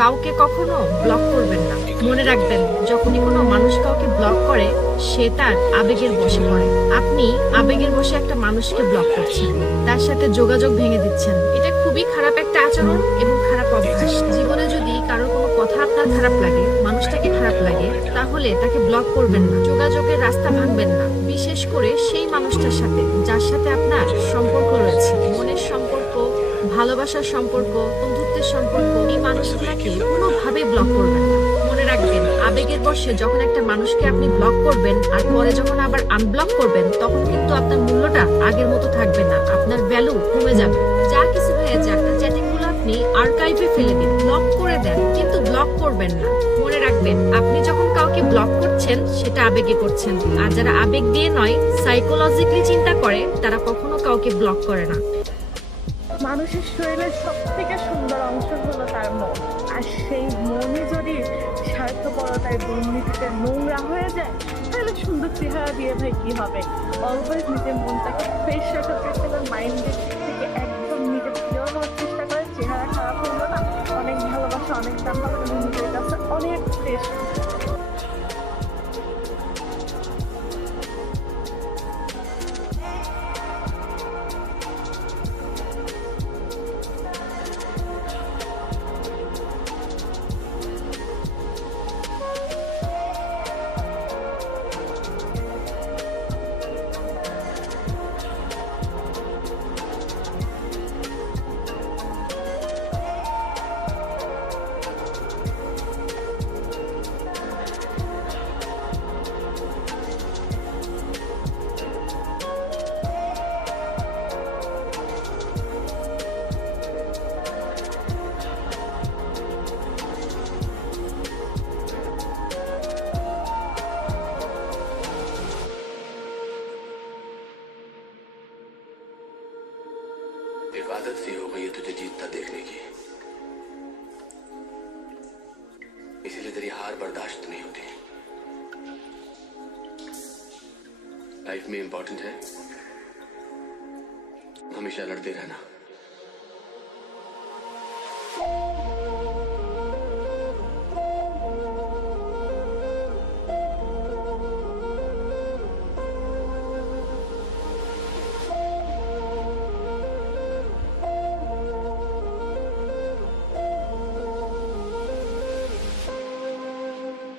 কাউকে কখনো ব্লক করবেন না। মনে রাখবেন, যখনই কোনো মানুষ কাউকে ব্লক করে, সে তার আবেগের বশে পড়ে। আপনি আবেগের বশে একটা মানুষকে ব্লক করছেন, তার সাথে যোগাযোগ ভেঙে দিচ্ছেন। এটা খুবই খারাপ একটা আচরণ এবং খারাপ অভ্যাস। জীবনে যদি কারোর কোনো কথা আপনার খারাপ লাগে, মানুষটাকে খারাপ লাগে, তাহলে তাকে ব্লক করবেন না, যোগাযোগের রাস্তা ভাঙবেন না। বিশেষ করে সেই মানুষটার সাথে যার সাথে আপনার সম্পর্ক রয়েছে, মনের সম্পর্ক, ভালোবাসার সম্পর্ক, বন্ধুত্বের সম্পর্ক, এই মানুষগুলাকে কোনোভাবেই ব্লক করবেন না। মনে রাখবেন, আবেগের বশে যখন একটা মানুষকে আপনি ব্লক করবেন আর পরে যখন আবার আনব্লক করবেন, তখন কিন্তু আপনার মূল্যটা আগের মতো থাকবে না, আপনার ভ্যালু কমে যাবে। যা কিছু হয়ে যাক, চ্যাটিং গুলো আপনি আর্কাইভে ফেলে দিন, ব্লক করে দেন, কিন্তু ব্লক করবেন না। মনে রাখবেন, আপনি যখন কাউকে ব্লক করছেন, সেটা আবেগে করছেন। আর যারা আবেগ দিয়ে নয়, সাইকোলজিক্যালি চিন্তা করে, তারা কখনো কাউকে ব্লক করে না। মানুষের শরীরের সব থেকে সুন্দর অংশ হলো তার মন। আর সেই মনই যদি স্বার্থপরতায়, দুর্নীতিতে নোংরা হয়ে যায়, তাহলে সুন্দর চেহারা দিয়ে ভাই কি হবে? অলওয়েজ নিজের মনটাকে ফ্রেশ রাখার চেষ্টা করে, মাইন্ডের থেকে একদম নিজে পিওর হওয়ার চেষ্টা করে। চেহারা খারাপ হলো না, অনেক ভালোবাসা, অনেক দাম পাবে, তুমি নিজের কাছে অনেক ফ্রেশ। एक आदत सी हो गई है तुझे जीतता देखने की, इसीलिए तेरी हार बर्दाश्त नहीं होती। लाइफ में इंपॉर्टेंट है हमेशा लड़ते रहना।